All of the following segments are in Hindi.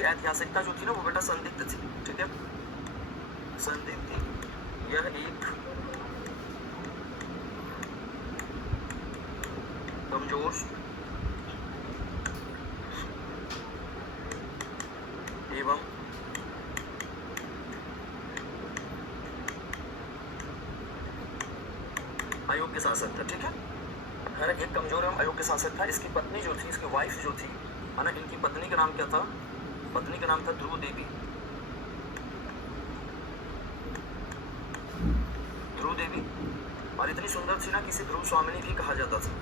इसकी ऐतिहासिकता जो थी ना वो बेटा संदिग्ध थी, ठीक है, संदिग्ध थी। यह एक कमजोर एवं अयोग्य शासक था, ठीक है ना, एक कमजोर एवं अयोग्य शासक था। इसकी पत्नी जो थी, इसकी वाइफ जो थी, है ना, इनकी पत्नी का नाम क्या था? पत्नी का नाम था ध्रुव देवी। ध्रुव देवी, और इतनी सुंदर थी ना कि इसे ध्रुव स्वामिनी भी कहा जाता था।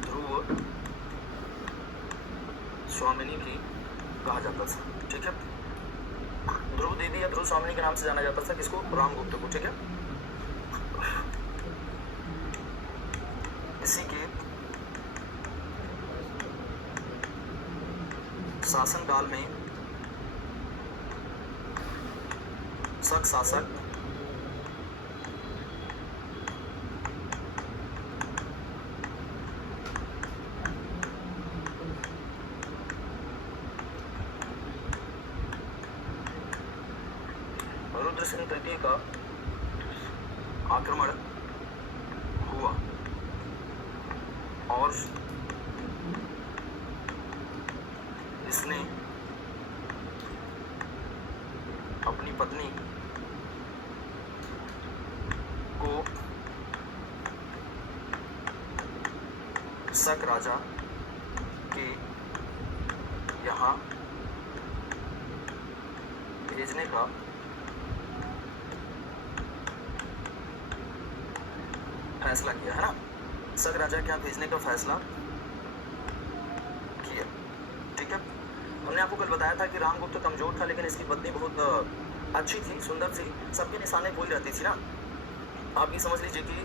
ध्रुव स्वामिनी भी कहा जाता था, ठीक है। ध्रुव देवी या ध्रुव स्वामिनी के नाम से जाना जाता था किसको? रामगुप्त को, ठीक है। इसी के शासन काल में शक शासक रुद्रसेन तृतीय का आक्रमण हुआ और इसने अपनी पत्नी को शक राजा के यहाँ भेजने का फैसला किया, है ना। शक राजा के यहाँ भेजने का फैसला किया, ठीक है। हमने आपको कल बताया था कि रामगुप्त कमजोर था लेकिन इसकी पत्नी बहुत अच्छी थी, सुंदर थी, सबके निशाने वही रहती थी ना। आप ये समझ लीजिए कि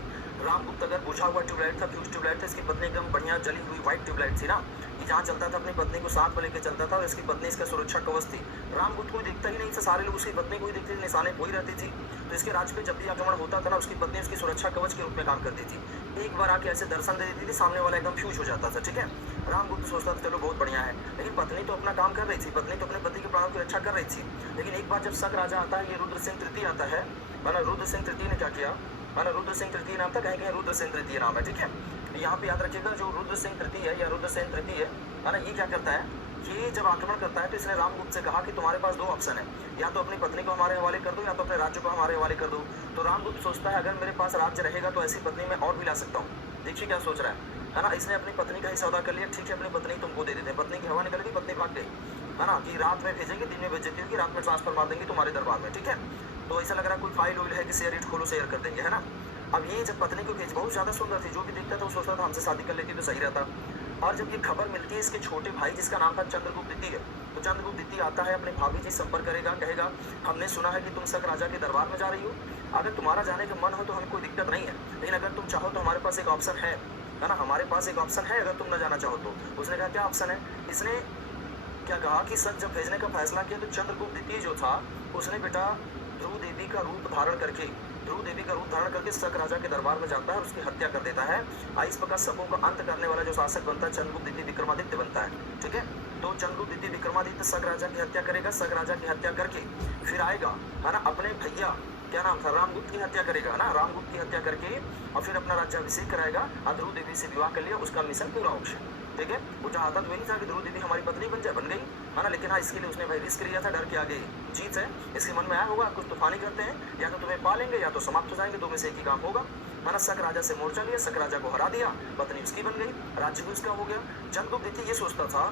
रामगुप्त अगर बुझा हुआ ट्यूबलाइट था, फ्यूज ट्यूबलाइट था, इसकी पत्नी एकदम बढ़िया जली हुई व्हाइट ट्यूबलाइट थी ना, कि जहाँ चलता था अपनी पत्नी को साथ में लेकर चलता था और इसकी पत्नी इसका सुरक्षा कवच थी। रामगुप्त कोई देखता ही नहीं था, सारे लोग उसकी पत्नी को ही देखते थे, निशाने वही रहती थी। तो इसके राज्य पे जब भी आक्रमण होता था ना, उसकी पत्नी उसकी सुरक्षा कवच के रूप में काम करती थी। एक बार आके ऐसे दर्शन दे देती थी, सामने वाला एकदम फ्यूज हो जाता था, ठीक है। रामगुप्त सोचता था चलो बहुत बढ़िया है, लेकिन पत्नी तो अपना काम कर रही थी, पत्नी तो अपने पति के प्राणों की रक्षा कर रही थी। लेकिन एक बार जब शक राजा आता है, ये रुद्रसेन तृतीय आता है, माना रुद्रसेन तृतीय ने क्या किया, माना रुद्रसेन तृतीय नाम था, कहीं कहीं रुद्रसेन तृतीय नाम है, ठीक है। यहाँ पे याद रखिएगा जो रुद्रसेन तृतीय है या रुद्रसेन तृतीय है ना, ये क्या करता है, ये जब आक्रमण करता है तो इसने रामगुप्त से कहा कि तुम्हारे पास दो ऑप्शन है, या तो अपनी पत्नी को हमारे हवाले कर दो या तो अपने राज्य को हमारे हवाले कर दो। तो रामगुप्त सोचता है अगर मेरे पास राज्य रहेगा तो ऐसी पत्नी मैं और भी ला सकता हूँ। देखिए क्या सोच रहा है ना। इसने अपनी पत्नी का ही सौदा कर लिया, ठीक है अपनी पत्नी तुमको दे देते हैं, पत्नी की हवा निकल गई, पत्नी भाग गई, है ना, कि रात में भेजेंगे, दिन में भेजेंगे, कि रात में ट्रांसफर मार देंगे तुम्हारे दरबार में, ठीक है। तो ऐसा लग रहा कोई फाइल उइल है कि शेयर इट खोलो शेयर कर देंगे, है ना। अब ये जब पत्नी को भेज, बहुत ज़्यादा सुंदर थी, जो भी देखता था वो सोचता था हमसे शादी कर लेती तो सही रहता। और जब ये खबर मिलती है इसके छोटे भाई जिसका नाम था चंद्रगुप्त द्वितीय, तो चंद्रगुप्त द्वितीय आता है, अपने भाभी जी संपर्क करेगा, कहेगा हमने सुना है कि तुम शक राजा के दरबार में जा रही हो, अगर तुम्हारा जाने का मन हो तो हमें कोई दिक्कत नहीं है, लेकिन अगर तुम चाहो तो हमारे पास एक ऑप्शन है ना, हमारे पास एक ऑप्शन है, अगर तुम न जाना चाहो तो। उसने कहा क्या ऑप्शन है? इसने क्या कहा कि शक जब भेजने का फैसला किया तो चंद्रगुप्त द्वितीय जो था उसने बेटा ध्रुव देवी का रूप धारण करके शक राजा के दरबार में जाता है और उसकी हत्या कर देता है। इस प्रकार शकों का अंत करने वाला जो शासक बनता है चंद्रगुप्त द्वितीय विक्रमादित्य बनता है, ठीक है। तो चंद्रगुप्त द्वितीय विक्रमादित्य शक राजा की हत्या करेगा, शक राजा की हत्या करके फिर आएगा, है ना, अपने भैया क्या नाम था, रामगुप्त की हत्या करेगा ना, रामगुप्त की हत्या करके और फिर अपना राज्याभिषेक कराएगा, ध्रुव देवी से विवाह कर लिया, उसका मिशन पूरा हो गया, ठीक है। वो चाहता तो वही था कि ध्रुव देवी हमारी पत्नी बन गई, है ना, लेकिन हाँ इसके लिए उसने भाई रिस्क लिया था, डर के आगे जीत है। इसके मन में आया होगा कुछ तूफानी करते हैं, या तो तुम्हें पा लेंगे या तो समाप्त हो जाएंगे, दो में से एक ही काम होगा, है ना। शक राजा से मोर्चा लिया, शक राजा को हरा दिया, पत्नी उसकी बन गई, राज्य भी उसका हो गया। चंद्रगुप्त द्वितीय ये सोचता था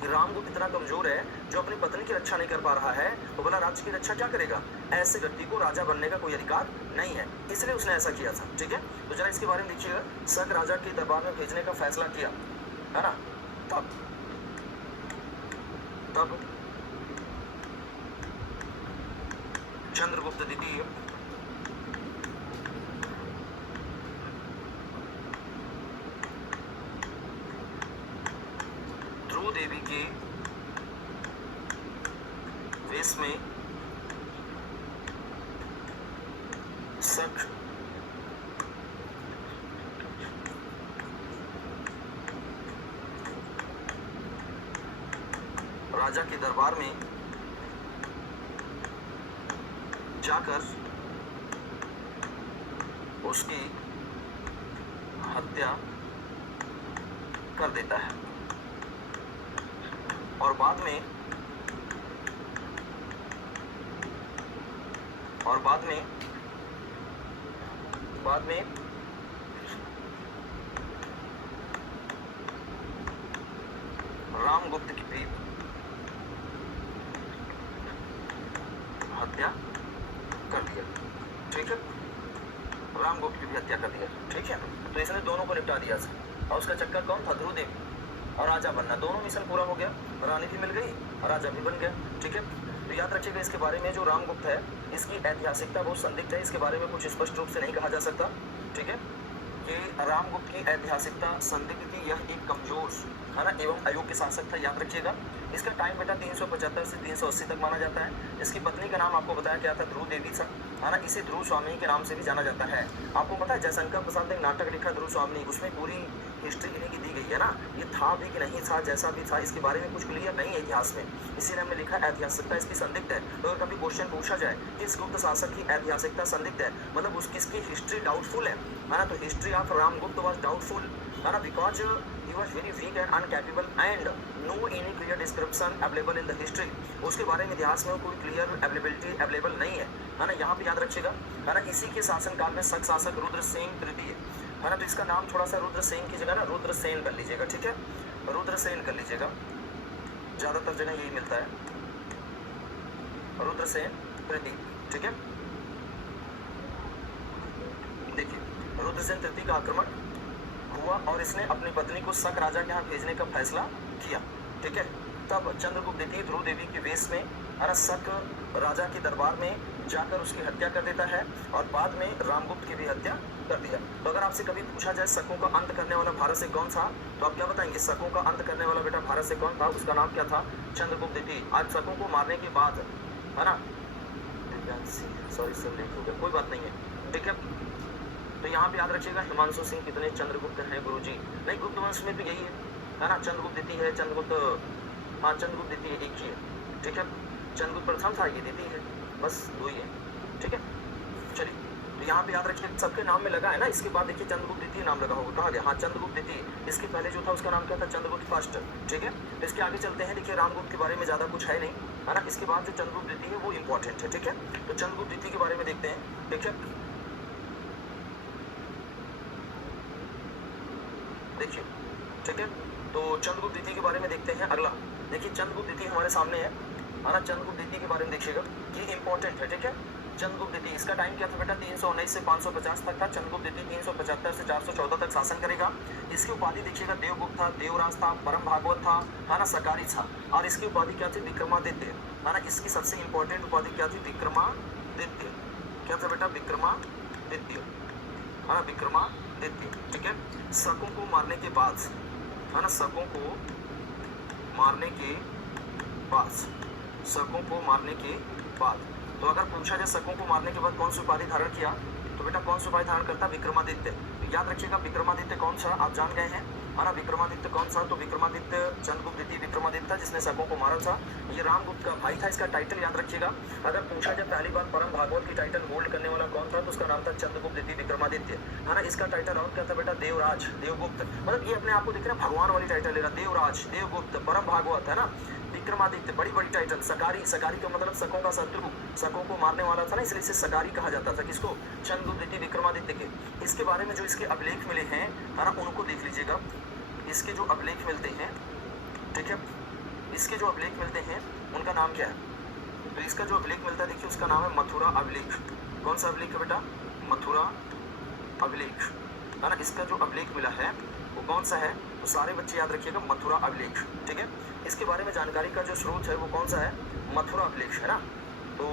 कि रामगुप्त इतना कमजोर है जो अपनी पत्नी की रक्षा नहीं कर पा रहा है, तो बोला राज्य की रक्षा क्या करेगा, ऐसे व्यक्ति को राजा बनने का कोई अधिकार नहीं है, इसलिए उसने ऐसा किया था, ठीक है। तो जरा इसके बारे में देखिएगा, शक राजा के दरबार में भेजने का फैसला किया, है ना। तब चंद्रगुप्त द्वितीय ध्रुव देवी के वेश में शक राजा के दरबार में जाकर उसकी हत्या कर देता है और बाद में रामगुप्त की भी हत्या कर दिया। ठीक है, रामगुप्त की भी हत्या कर दिया। ठीक है, तो इसने दोनों को निपटा दिया और उसका चक्कर कौन था? ध्रुव देवी और राजा बनना। दोनों मिशन पूरा हो गया, रानी भी मिल गई, राजा भी बन गया। ठीक है, तो याद रखिएगा इसके बारे में जो रामगुप्त है इसकी ऐतिहासिकता बहुत संदिग्ध है, इसके बारे में कुछ स्पष्ट रूप से नहीं कहा जा सकता। ठीक है, कि रामगुप्त की ऐतिहासिकता संदिग्ध थी, यह एक कमजोर है ना एवं अयोग्य शासक था। याद रखिएगा इसका टाइम बेटा 375 से 380 तक माना जाता है। इसकी पत्नी का नाम आपको बताया क्या था? ध्रुव देवी था, है ना। इसे ध्रुव स्वामी के नाम से भी जाना जाता है। आपको पता है जयशंकर प्रसाद ने एक नाटक लिखा ध्रुव स्वामी, उसमें पूरी हिस्ट्री इन्हीं की दी गई है ना। ये था भी कि नहीं था, जैसा भी था इसके बारे में कुछ क्लियर नहीं है इतिहास में, इसीलिए हमने लिखा ऐतिहासिकता इसकी संदिग्ध है। तो अगर कभी क्वेश्चन पूछा जाए कि इस गुप्त शासक की ऐतिहासिकता संदिग्ध है, मतलब उसकी हिस्ट्री डाउटफुल है ना। तो history of Ramagupta was doubtful, है ना, because he was very weak and incapable and no any clear description available in the history। उसके बारे में इतिहास में कोई क्लियर अवेलेबल नहीं है ना। यहाँ पे याद रखिएगा, है ना। इसी के शासनकाल में शक शासक रुद्रसेन तृतीय, है ना। तो इसका नाम थोड़ा सा रुद्रसेन की जगह ना रुद्रसेन कर लीजिएगा। ठीक है, रुद्रसेन कर लीजिएगा, ज्यादातर जगह यही मिलता है, रुद्रसेन तृतीय। ठीक है, देखिए रुद्रसेन तृतीय का आक्रमण हुआ और इसने अपनी पत्नी को शक राजा के यहाँ भेजने का फैसला किया। ठीक है, तब चंद्रगुप्त द्वितीय ध्रुव देवी के वेश में, है ना, शक राजा के दरबार में जाकर उसकी हत्या कर देता है और बाद में रामगुप्त की भी हत्या कर दिया। तो अगर आपसे कभी पूछा जाए शकों का अंत करने वाला भारत से कौन था, तो आप क्या बताएंगे? शकों का अंत करने वाला बेटा भारत से कौन था? उसका नाम क्या था? चंद्रगुप्त द्वितीय। आज शकों को मारने के बाद, है ना, सॉरी सर लेट हो गया, कोई बात नहीं है। ठीक है, तो यहाँ पे याद रखिएगा हिमांशु सिंह कितने चंद्रगुप्त हैं गुरुजी? नहीं, गुप्त वंश में तो यही है ना, चंद्रगुप्त द्वितीय है, चंद्रगुप्त, हाँ चंद्रगुप्त द्वितीय एक ही है। ठीक है, चंद्रगुप्त प्रथम था, ये द्वितीय है, बस दो ही है। ठीक है, चलिए, तो यहाँ पे याद रखिए सबके नाम में लगा है ना। इसके बाद देखिए चंद्रगुप्त द्वितीय नाम लगा होगा, कहाँ गया? हाँ चंद्रगुप्त द्वितीय। इसके पहले जो था उसका नाम क्या था? चंद्रगुप्त फर्स्ट। ठीक है, तो इसके आगे चलते हैं। देखिए रामगुप्त के बारे में ज्यादा कुछ है नहीं, है ना। इसके बाद जो चंद्रगुप्त द्वितीय है वो इंपॉर्टेंट है। ठीक है, तो चंद्रगुप्त द्वितीय के बारे में देखते हैं। ठीक है, देखिए, ठीक है, तो चंद्रगुप्त द्वितीय के बारे में देखते हैं। अगला देखिए चंद्रगुप्त द्वितीय हमारे सामने है ना। चंद्रगुप्त द्वितीय के बारे में देखिएगा, ये इंपॉर्टेंट है। ठीक है, चंद्रगुप्त द्वितीय इसका टाइम क्या था बेटा? 319 से 550 तक था। चंद्रगुप्त द्वितीय 375 से 414 तक शासन करेगा। इसकी उपाधि देखिएगा देवगुप्त था, देवराज था, परम भागवत था, है ना, सकारी था। और इसकी उपाधि क्या थी? विक्रमादित्य, है ना। इसकी सबसे इंपॉर्टेंट उपाधि क्या थी? विक्रमादित्य। क्या था बेटा? विक्रमादित्य, है ना, विक्रमादित्य। ठीक है, शकों को मारने के बाद, है ना, शकों को मारने के बाद, शकों को मारने के बाद, तो अगर पूछा जाए शकों को मारने के बाद कौन सी उपाधि धारण किया, तो बेटा कौन सी उपाधि धारण करता? विक्रमादित्य। तो याद रखिएगा विक्रमादित्य कौन सा, आप जान गए हैं, है ना। विक्रमादित्य कौन सा? तो विक्रमादित्य चंद्रगुप्त द्वितीय विक्रमादित्य था जिसने शकों को मारा था। ये रामगुप्त का भाई था। इसका टाइटल याद रखिएगा। अगर पूछा जाए पहली बार परम भागवत की टाइटल होल्ड करने वाला कौन था, तो उसका नाम था चंद्रगुप्त द्वितीय विक्रमादित्य, है ना। इसका टाइटल और क्या था बेटा? देवराज, देवगुप्त। मतलब ये अपने आप को देख रहे हैं भगवान वाली टाइटल ले रहा, देवराज, देवगुप्त, परम भागवत, है ना, विक्रमादित्य, बड़ी बड़ी टाइटल। सकारी, सकारी का मतलब शकों का शत्रु, शकों को मारने वाला था ना, इसलिए इसे सकारी कहा जाता था। किसको? चंद्रगुप्त द्वितीय विक्रमादित्य के। इसके बारे में जो इसके अभिलेख मिले हैं, है ना, उनको देख लीजिएगा। इसके जो अभिलेख मिलते हैं, ठीक है, इसके जो अभिलेख मिलते हैं उनका नाम क्या है? तो इसका जो अभिलेख मिलता है देखिए उसका नाम है मथुरा अभिलेख। कौन सा अभिलेख है बेटा? मथुरा अभिलेख, है ना। इसका जो अभिलेख मिला है वो कौन सा है? तो सारे बच्चे याद रखिएगा मथुरा अभिलेख। ठीक है, इसके बारे में जानकारी का जो स्रोत है वो कौन सा है? मथुरा अभिलेख, है ना। तो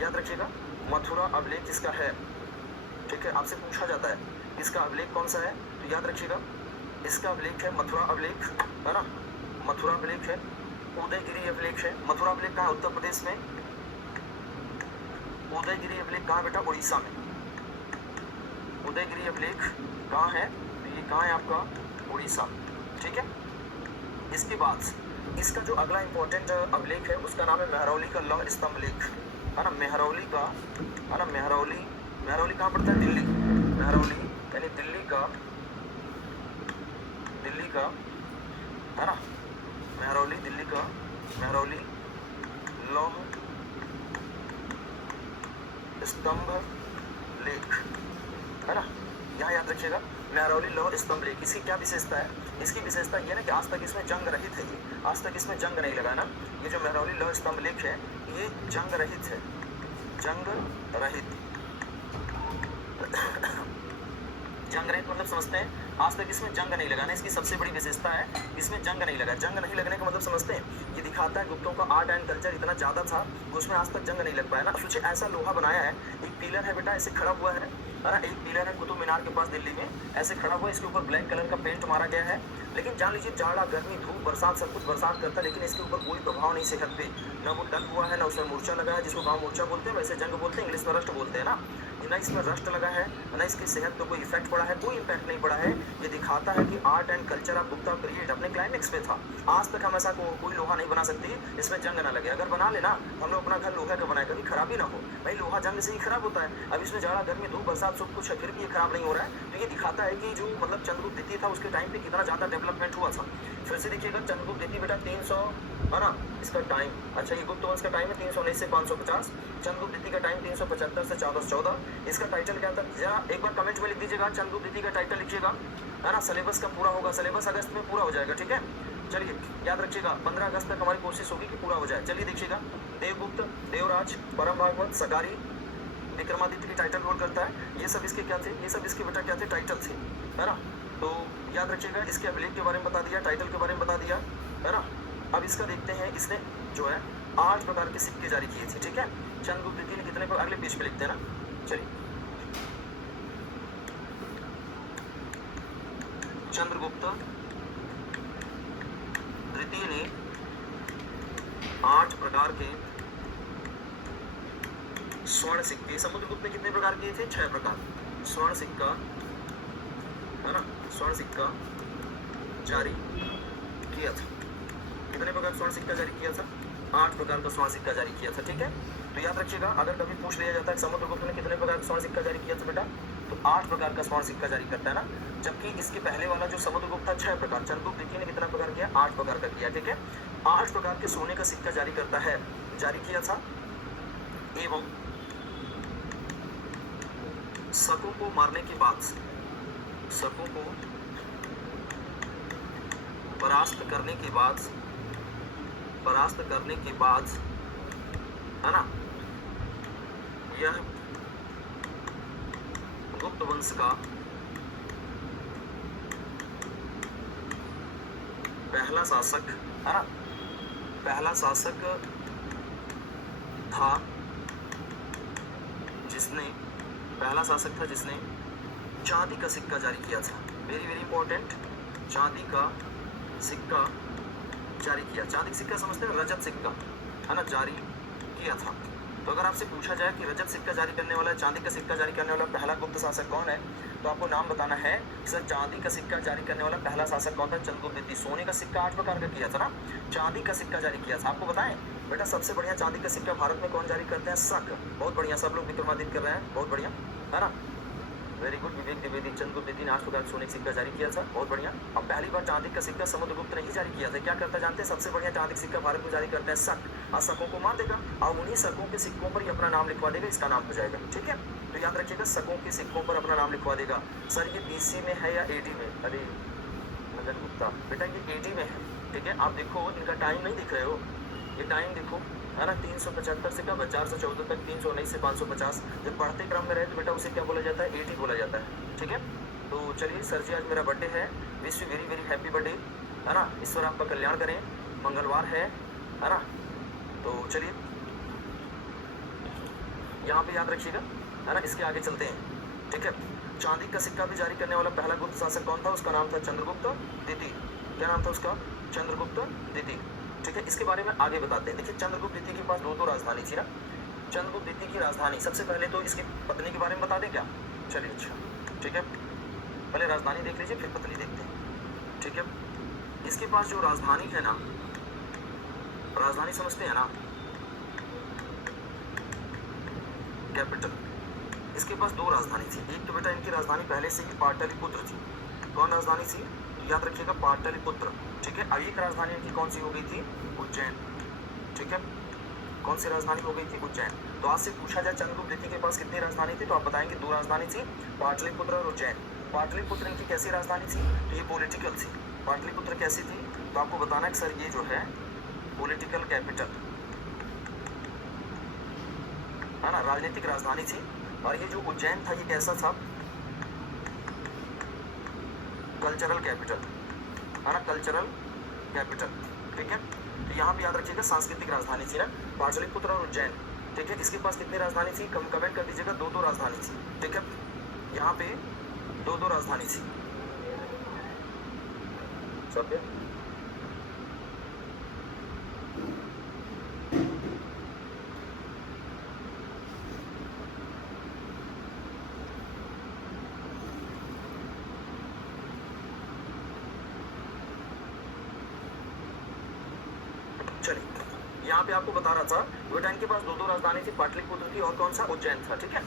याद रखिएगा मथुरा अभिलेख इसका है। ठीक है, आपसे पूछा जाता है इसका अभिलेख कौन सा है, तो याद रखिएगा इसका अभिलेख है मथुरा अभिलेख, है ना। मथुरा अभिलेख है, उदयगिरी अभिलेख है। मथुरा अभिलेख कहाँ है? उत्तर प्रदेश में। उदयगिरी अभिलेख कहाँ बेटा? उड़ीसा में। उदयगिरी अभिलेख कहाँ है? तो ये कहाँ है आपका? उड़ीसा। ठीक है, इसके बाद इसका जो अगला इंपॉर्टेंट अभिलेख है उसका नाम है मेहरौली का लौह स्तंभ लेख, है ना। मेहरौली का, है ना, मेहरौली, मेहरौली कहाँ पड़ता है? दिल्ली। मेहरौली यानी दिल्ली का, दिल्ली का, है ना, मेहरौली दिल्ली का, मेहरौली लौह स्तंभ लेख, है ना। यहाँ याद रखिएगा मेहरौली लौह स्तंभ लेख। इसकी क्या विशेषता है? इसकी विशेषता ये ना कि आज तक इसमें जंग रहित है, ये आज तक इसमें जंग नहीं लगा ना। ये जो मेहरौली लौह स्तंभ लेख है ये जंग रहित है, जंग रहित जंग रहित मतलब समझते हैं आज तक इसमें जंग नहीं लगा ना। इसकी सबसे बड़ी विशेषता है इसमें जंग नहीं लगा। जंग नहीं लगने का मतलब समझते हैं, ये दिखाता है गुप्तों का आर्ट एंड कल्चर इतना ज्यादा था कि उसमें आज तक जंग नहीं लग पाया ना। सोचिए ऐसा लोहा बनाया है, एक पिलर है बेटा ऐसे खड़ा हुआ है ना, एक पिलर है कुतुब मीनार के पास दिल्ली में ऐसे खड़ा हुआ है, इसके ऊपर ब्लैक कलर का पेंट मारा गया है। लेकिन जान लीजिए जाड़ा गर्मी धूप बरसात सब कुछ बरसात करता है, लेकिन इसके ऊपर कोई प्रभाव नहीं सेहत पे, ना वो डक हुआ है ना उसमें मूर्छा लगा है, जिसको गाँव मूर्छा बोलते हैं वैसे जंग बोलते हैं, इंग्लिश में रस्ट बोलते हैं ना। ना इसमें रस्ट लगा है ना इसकी सेहत पे कोई इफेक्ट पड़ा है, कोई इम्पैक्ट नहीं पड़ा है। ये दिखाता है कि art and culture of Gupta period अपने क्लाइमेक्स पे था। आज तक हम ऐसा कोई लोहा नहीं बना सकती इसमें जंग ना लगे। अगर बना लेना हम लोग अपना घर लोहे का बनाए, कभी खराबी ना हो भाई, लोहा जंग से ही खराब होता है। अब इसमें जाड़ा गर्मी धूप बरसात सब कुछ है फिर भी ये खराब नहीं हो रहा है, तो ये दिखाता है कि जो मतलब चंद्रगुप्त द्वितीय था उसके टाइम पे कितना ज्यादा डेवलपमेंट हुआ था। फिर से देखिएगा चंद्रगुप्त द्वितीय बेटा 300, है ना, इसका टाइम, अच्छा ये गुप्त वंश का टाइम है 319 से 550, चंद्रगुप्त द्वितीय का टाइम 375 से 1414। इसका टाइटल क्या था जरा एक बार कमेंट में लिख दीजिएगा, चंद्रगुप्त द्वितीय का टाइटल लिखिएगा, है ना। सिलेबस का पूरा होगा, सिलेबस अगस्त में पूरा हो जाएगा, ठीक है। चलिए याद रखिएगा 15 अगस्त तक हमारी कोशिश होगी कि पूरा हो जाए। चलिए देखिएगा देवगुप्त, देवराज, परम भागवत, सगारी, विक्रमादित्य की टाइटल रोल करता है। ये सब इसके क्या थे? ये सब इसके बेटा क्या थे? टाइटल थे, है ना। तो याद रखिएगा इसके अभिलेख के बारे में बता दिया, टाइटल के बारे में बता दिया, है ना। अब इसका देखते हैं, इसने जो है 8 प्रकार के सिक्के जारी किए थे, ठीक है। चंद्रगुप्त द्वितीय ने कितने, अगले पेज पे लिखते हैं ना। चलिए चंद्रगुप्त द्वितीय ने 8 प्रकार के स्वर्ण सिक्के, समुद्रगुप्त ने कितने प्रकार किए थे? 6 प्रकार स्वर्ण सिक्का, है ना, स्वर्ण सिक्का जारी किया था। कितने प्रकार स्वर्ण सिक्का जारी किया था? 8 प्रकार का स्वर्ण सिक्का जारी किया था, ठीक है। तो याद रखिएगा अगर कभी पूछ लिया जाता है समुद्रगुप्त ने कितने प्रकार का स्वर्ण सिक्का जारी किया था बेटा, तो 8 प्रकार का स्वर्ण सिक्का जारी करता है ना। जबकि इसके पहले वाला जो समुद्रगुप्त था 6 प्रकार, चंद्रगुप्त द्वितीय ने कितना प्रकार किया? 8 प्रकार का किया, ठीक है। 8 प्रकार के सोने का सिक्का जारी करता है, जारी किया था। एवं शकों को मारने के बाद, शकों को परास्त करने के बाद, परास्त करने के बाद, है ना, यह गुप्त वंश का पहला शासक, है ना, पहला शासक था जिसने, पहला शासक था जिसने चांदी का सिक्का जारी किया था। वेरी वेरी इंपॉर्टेंट, चांदी का सिक्का जारी किया। चांदी का सिक्का समझते हैं, रजत सिक्का, है ना, जारी किया था। तो अगर आपसे पूछा जाए कि रजत सिक्का जारी करने वाला, चांदी का सिक्का जारी करने वाला पहला गुप्त शासक कौन है, तो आपको नाम बताना है। सर चांदी का सिक्का जारी करने वाला पहला शासक कौन था? चंद्रगुप्त द्वितीय। सोने का सिक्का 8 प्रकार का किया था ना, चांदी का सिक्का जारी किया था। आपको बताएं बेटा सबसे बढ़िया चांदी का सिक्का भारत में कौन जारी करते हैं? शक। बहुत बढ़िया, सब लोग विक्रमादित्य कर रहे हैं, बहुत बढ़िया, है ना, वेरी गुड। विवेक द्विवेदी, चंद्रगुप्त द्वितीय ने 8 प्रकार सोने का सिक्का जारी किया था, बहुत बढ़िया। अब पहली बार चांदी का सिक्का समुद्रगुप्त ने ही जारी किया था। क्या करता जानते हैं? सबसे बढ़िया चांदी का सिक्का भारत में जारी करते हैं शक, और शकों को मार देगा और उन्हीं शकों के सिक्कों पर ही अपना नाम लिखवा देगा, इसका नाम हो जाएगा, ठीक है। तो याद रखिएगा शकों के सिक्कों पर अपना नाम लिखवा देगा। सर ये BC में है या AD में? अरे नंदन गुप्ता बेटा ये AD में है, ठीक है। आप देखो इनका टाइम नहीं दिख रहे हो, ये टाइम देखो, है ना, 375 से कब 414 तक, 319 से 550। जब पढ़ते क्रम में रहे तो बेटा उसे क्या बोला जाता है? AD बोला जाता है, ठीक है। तो चलिए सर जी आज मेरा बर्थडे है, wish you very very happy birthday, है ना। ईश्वर आपका कल्याण करें, मंगलवार है ना। तो चलिए यहाँ पे याद रखिएगा, है ना। इसके आगे चलते हैं, ठीक है। चांदी का सिक्का भी जारी करने वाला पहला गुप्त शासक कौन था? उसका नाम था चंद्रगुप्त द्वितीय। क्या नाम था उसका? चंद्रगुप्त द्वितीय, ठीक है। इसके बारे में आगे बताते हैं। देखिए चंद्रगुप्त द्वितीय के पास दो राजधानी थी ना। चंद्रगुप्त द्वितीय की राजधानी, सबसे पहले तो इसकी पत्नी के बारे में बता दें क्या? चलिए अच्छा, ठीक है, पहले राजधानी देख लीजिए फिर पत्नी देखते हैं, ठीक है। इसके पास जो राजधानी है ना, राजधानी समझते हैं ना, कैपिटल। इसके पास दो राजधानी थी, एक तो बेटा इनकी राजधानी पहले से ही पाटलिपुत्र थी। कौन राजधानी थी? तो याद रखिएगा पाटलिपुत्र, ठीक है। अब एक राजधानी इनकी कौन सी हो गई थी? उज्जैन, ठीक है। कौन सी राजधानी हो गई थी? उज्जैन। तो आज से पूछा जाए चंद्रगुप्त द्वितीय के पास कितनी राजधानी थी, तो आप बताएंगे दो राजधानी थी, पाटलिपुत्र और उज्जैन। पाटलिपुत्र इनकी कैसी राजधानी थी? तो ये पॉलिटिकल थी। पाटलिपुत्र कैसी थी? तो आपको बताना है कि सर ये जो है पॉलिटिकल कैपिटल है ना, राजनीतिक राजधानी थी। और ये जो उज्जैन था ये कैसा था? कल्चरल कैपिटल है ना, कल्चरल कैपिटल, ठीक है। तो यहाँ पे याद रखिएगा सांस्कृतिक राजधानी थी ना, पाटलिपुत्र और उज्जैन, ठीक है। इसके पास कितनी राजधानी थी? कमेंट कर दीजिएगा, दो राजधानी थी, ठीक है। यहाँ पे दो राजधानी थी, सब है? चलिए यहाँ पे आपको बता रहा था बेटा इनके पास दो राजधानी थी, पाटलिपुत्र थी और कौन सा? उज्जैन था, ठीक है।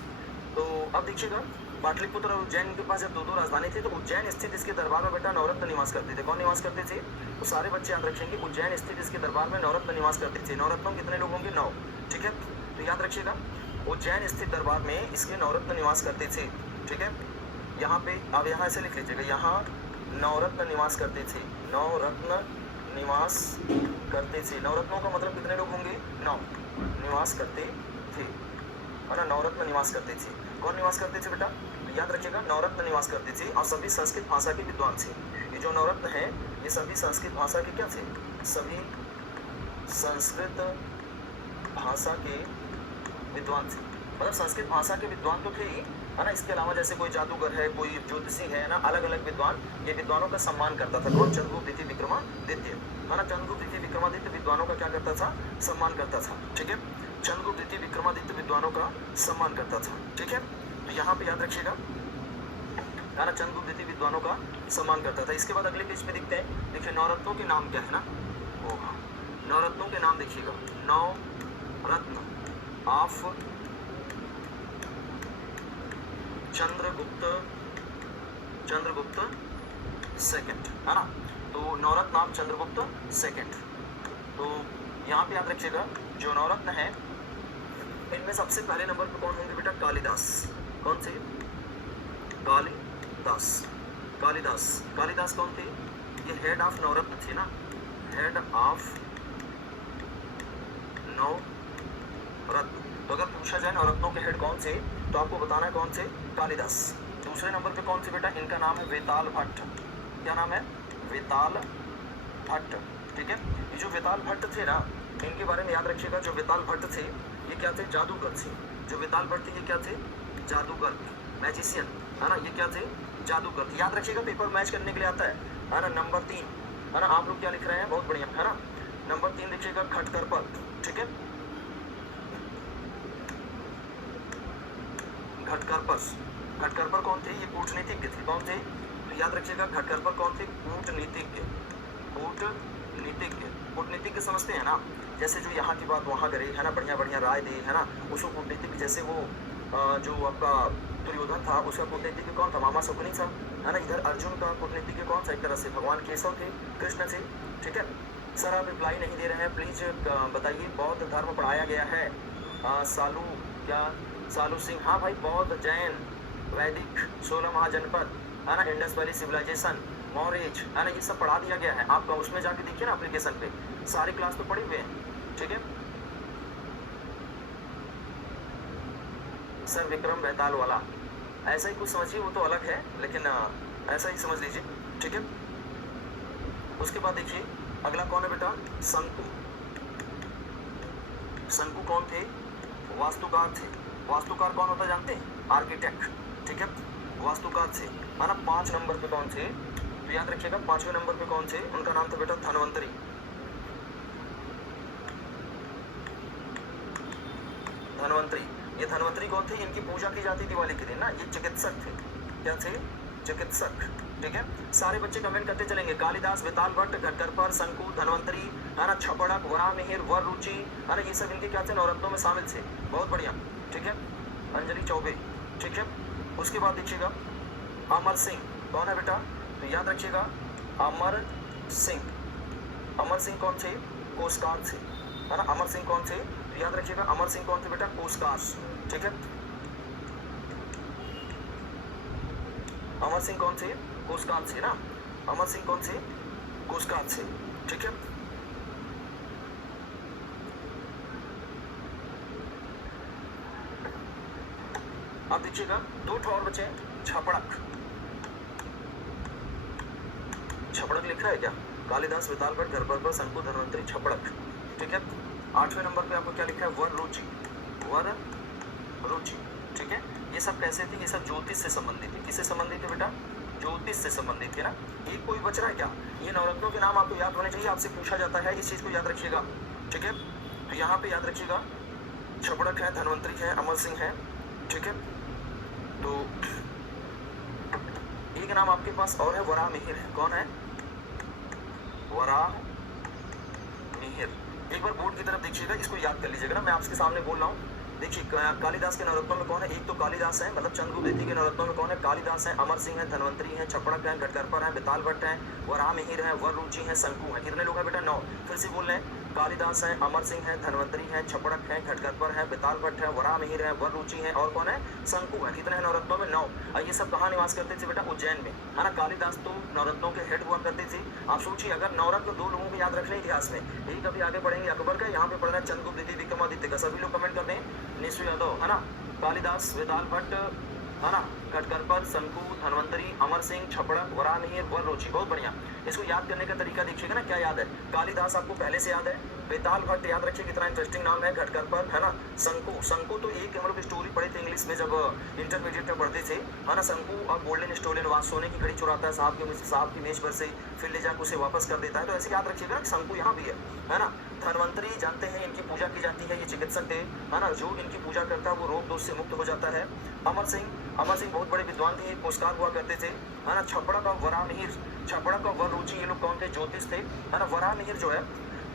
तो अब देखिएगा पाटलिपुत्र और उज्जैन के पास जब दो राजधानी थी तो उज्जैन स्थित इसके दरबार में बेटा नवरत्न निवास करते थे। कौन निवास करते थे? तो सारे बच्चे याद रखेंगे, उज्जैन स्थित इसके दरबार में नवरत्न निवास करते थे। नवरत्नों कितने लोग होंगे? 9, ठीक है। तो याद रखिएगा उज्जैन स्थित दरबार में इसके नवरत्न निवास करते थे, ठीक है। यहाँ पे अब यहाँ ऐसे लिख लीजिएगा, यहाँ नवरत्न निवास करते थे, नवरत्न निवास करते थे। नवरत्नों का मतलब कितने लोग होंगे? 9 निवास करते थे, है ना, नवरत्न निवास करते थे। कौन निवास करते थे बेटा? तो याद रखिएगा नवरत्न निवास करते थे और सभी संस्कृत भाषा के विद्वान थे। ये जो नवरत्न है ये सभी संस्कृत भाषा के क्या थे? सभी संस्कृत भाषा के विद्वान थे, मतलब संस्कृत भाषा के विद्वान तो थे ही, है ना। इसके अलावा जैसे कोई जादूगर है, कोई ज्योतिषी है ना, अलग अलग विद्वान, ये विद्वानों का सम्मान करता था। कौन? चंद्रगुप्त द्वितीय विक्रमादित्य, है ना। चंद्रगुप्त द्वितीय विक्रमादित्य विद्वानों का क्या करता था? सम्मान करता था, ठीक है। चंद्रगुप्त द्वितीय विक्रमादित्य विद्वानों का सम्मान करता था, ठीक है। तो यहाँ पे याद रखिएगा, है ना, चंद्रगुप्त द्वितीय विद्वानों का सम्मान करता था। इसके बाद अगले पेज पे दिखते हैं, देखिए नवरत्नों के नाम क्या है ना, नवरत्नों के नाम देखिएगा, नवरत्न ऑफ चंद्रगुप्त सेकंड, है ना। तो नवरत्न ऑफ चंद्रगुप्त सेकंड। तो यहाँ पे याद रखिएगा जो नवरत्न है इनमें सबसे पहले नंबर पे कौन होंगे बेटा? कालिदास। कौन थे? कालिदास। कालिदास, कालिदास कौन थे? ये हेड ऑफ नवरत्न थे ना, हेड ऑफ नवरत्न। तो अगर पूछा जाए नवरत्नों के हेड कौन थे तो आपको बताना है कौन थे? कालिदास। दूसरे नंबर पे कौन थे बेटा? इनका नाम है वेताल भट्ट। क्या नाम है? वेताल भट्ट, ठीक है। ये जो वेताल भट्ट थे ना, इनके बारे में याद रखिएगा, जो वेताल भट्ट थे ये क्या थे? जादूगर थे। जो वेताल भट्ट थे ये क्या थे? जादूगर, मैजिशियन, है ना। ये क्या थे? जादूगर थे। याद रखिएगा पेपर मैच करने के लिए आता है ना। नंबर 3, है ना। आप लोग क्या लिख रहे हैं? बहुत बढ़िया, है ना। नंबर 3 लिखिएगा खटकरपर, ठीक है। खटकरपर, खटकरपर कौन थे? ये कूटनीतिज्ञ थे। कौन थे? तो याद रखिएगा खटकरपर कौन थे? कूटनीतिज्ञ, कूटनीतिज्ञ। कूटनीतिज्ञ समझते हैं ना, जैसे जो यहाँ की बात वहाँ करे, है ना, बढ़िया बढ़िया राय दे, है ना, उसको कूटनीतिज्ञ। जैसे वो जो आपका दुर्योधन था उसका कूटनीतिज्ञ कौन था? मामा शकुनी था, है ना। इधर अर्जुन का कूटनीतिज्ञ कौन था? एक तरह से भगवान केशव थे, कृष्ण थे, ठीक है। सर आप रिप्लाई नहीं दे रहे हैं, प्लीज बताइए। बौद्ध धर्म पढ़ाया गया है, सालू क्या? सालू सिंह, हाँ भाई, बौद्ध, जैन, वैदिक, 16 महाजनपद, है ना, इंडस वैली सिविलाइजेशन, मौर्यज, है ना, ये सब पढ़ा दिया गया है। आप उसमें जाके देखिए ना एप्लीकेशन पे, सारी क्लास तो पढ़े हुए हैं, ठीक है। सर विक्रम बेताल वाला, ऐसा ही कुछ समझिए, वो तो अलग है, लेकिन ऐसा ही समझ लीजिए, ठीक है। उसके बाद देखिए अगला कौन है बेटा? शंकु। शंकु कौन थे? वास्तुकार थे। वास्तुकार कौन होता जानते हैं? आर्किटेक्ट, ठीक है, वास्तुकार थे, है ना। 5 नंबर पे कौन थे? तो याद रखिएगा 5वें नंबर पे कौन थे? उनका नाम था बेटा धनवंतरी। धनवंतरी, ये धनवंतरी कौन थे? इनकी पूजा की जाती दिवाली के दिन ना। ये चिकित्सक थे। क्या थे? चिकित्सक, ठीक है, सारे बच्चे कमेंट करते चलेंगे। कालिदास, बेताल भट्ट, घटकरपर, शंकु, धनवंतरी, है ना, छपड़क, वराहमिहिर, वररुचि, है ना, ये सब इनके क्या थे, नवरत्नों में शामिल थे। बहुत बढ़िया, ठीक है। अंजलि चौबे, ठीक है। उसके बाद देखिएगा अमर सिंह, कौन है बेटा, तो याद रखिएगा अमर सिंह। अमर सिंह कौन थे, कोस्टगार्ड थे, है ना। अमर सिंह कौन थे, तो याद रखिएगा अमर सिंह कौन थे बेटा, कोस्टगार्ड, ठीक है। अमर सिंह कौन थे, कोस्टगार्ड थे ना। अमर सिंह कौन थे, कोस्टगार्ड थे, ठीक है। अब देखिएगा दो ठो और बचे, छपड़क। छपड़क लिखा है क्या, कालिदास, बेताल भट्ट, घटकरपर, शंकु, धनवंतरी, छपड़क, ठीक है। 8वें नंबर पे आपको क्या लिखा है, वररुचि, वररुचि, ठीक है। ये सब कैसे थे, ये सब ज्योतिष से संबंधित है। किससे संबंधित है बेटा, ज्योतिष से संबंधित है ना। एक कोई बच रहा है क्या, ये नवरत्नों के नाम आपको याद होने चाहिए, आपसे पूछा जाता है, इस चीज को याद रखिएगा, ठीक है। तो यहाँ पे याद रखिएगा छपड़क है, धनवंतरी है, अमर सिंह है, ठीक है। तो एक नाम आपके पास और है, वराहमिहिर है। कौन है, वराहमिहिर। एक बार बोर्ड की तरफ देखिएगा, इसको याद कर लीजिएगा ना, मैं आपके सामने बोल रहा हूँ। देखिए कालिदास के नवरत्नों में कौन है, एक तो कालिदास है, मतलब चंद्रगुप्त के नवरत्नों में कौन है, कालिदास है, अमर सिंह है, धनवंतरी है, छपड़क है, घटकरपर है, बेताल भट्ट है, वराहमिहिर है, वररुचि है, शंकु है। कितने लोग हैं बेटा, 9। फिर से बोल रहे हैं, कालिदास है, अमर सिंह है, धनवंतरी है, छपड़क है, घटकरपर है, बेताल भट्ट है, वराहमिहिर है, वररुचि है, और कौन है, शंकु है। कितने हैं नवरत्नों में, 9। और ये सब कहाँ निवास करते थे बेटा, उज्जैन में, है ना। कालिदास तो नवरत्नों के हेड हुआ करते थे। आप सोचिए, अगर नवरत्न 2 लोगों को याद रखने इतिहास में, यही कभी आगे पढ़ेंगे अकबर का, यहाँ पे पढ़ रहा है चंद्रगुप्त द्वितीय विक्रमादित्य का। सभी लोग कमेंट कर दें, निशु यादव, है ना। कालिदास, बेताल भट्ट, है ना, घटकरपर, शंकु, धनवंतरी, अमर सिंह, छपड़क, वराहमिहिर, वररुचि। बहुत बढ़िया। इसको याद करने का तरीका देखिएगा ना, क्या याद है, कालिदास आपको पहले से याद है, बेताल भट्ट याद रखिए कितना इंटरेस्टिंग नाम है, घटकरपर, है ना। शंकु, शंकु तो एक हम लोग स्टोरी पढ़े थे इंग्लिश में जब इंटरमीडिएट में पढ़ते थे, है ना। शंकु और गोल्डन स्टोलियन, वहाँ सोने की घड़ी चुराता है साहब की मेज पर से, फिर ले जाकर उसे वापस कर देता है। तो ऐसे याद रखिएगा ना, शंकु यहाँ भी है ना। धनवंतरी जानते हैं, इनकी पूजा की जाती है, ये चिकित्सक थे, है ना। जो इनकी पूजा करता है वो रोग दोष से मुक्त हो जाता है। अमर सिंह बहुत बड़े विद्वान थे, पुरस्कार हुआ करते थे, है ना। छपड़क और वराहमिहिर, छपड़क और वररुचि, ये लोग कौन थे, ज्योतिष थे, है ना। वराहमिहिर जो है,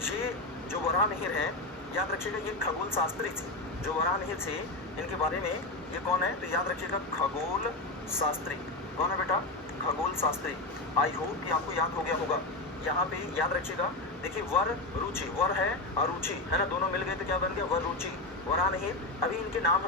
ये जो वराहमिहिर है, याद रखिएगा ये खगोल शास्त्री थे। जो वराहमिहिर थे, इनके बारे में ये कौन है, तो याद रखिएगा खगोल शास्त्री। कौन है बेटा, खगोल शास्त्री। आई होप कि आपको याद हो गया होगा। यहाँ पे याद रखिएगा, देखिए वर रुचि, वर है और रुचि, है ना, दोनों मिल गए तो क्या बन गया, वर रुचि, वराहमिहिर। अभी इनके नाम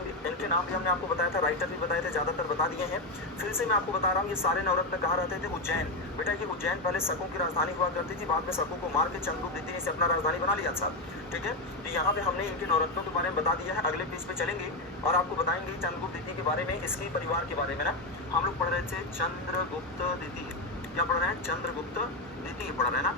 भी हमने आपको बताया था, राइटर भी बताए थे, ज्यादातर बता दिए हैं। फिर से मैं आपको बता रहा हूँ, ये सारे नवरत्न कहाँ रहते थे, उज्जैन। बेटा ये उज्जैन पहले शकों की राजधानी हुआ करती थी, बाद में शकों को मार के चंद्रगुप्त द्वितीय ने अपना राजधानी बना लिया था, ठीक है। तो यहाँ पे हमने इनके नवरत्नों के बारे में बता दिया है। अगले पेज पे चलेंगे और आपको बताएंगे चंद्रगुप्त द्वितीय के बारे में, इसके परिवार के बारे में ना। हम लोग पढ़ रहे थे चंद्रगुप्त द्वितीय, क्या पढ़ रहे हैं, चंद्रगुप्त द्वितीय पढ़ रहे हैं ना।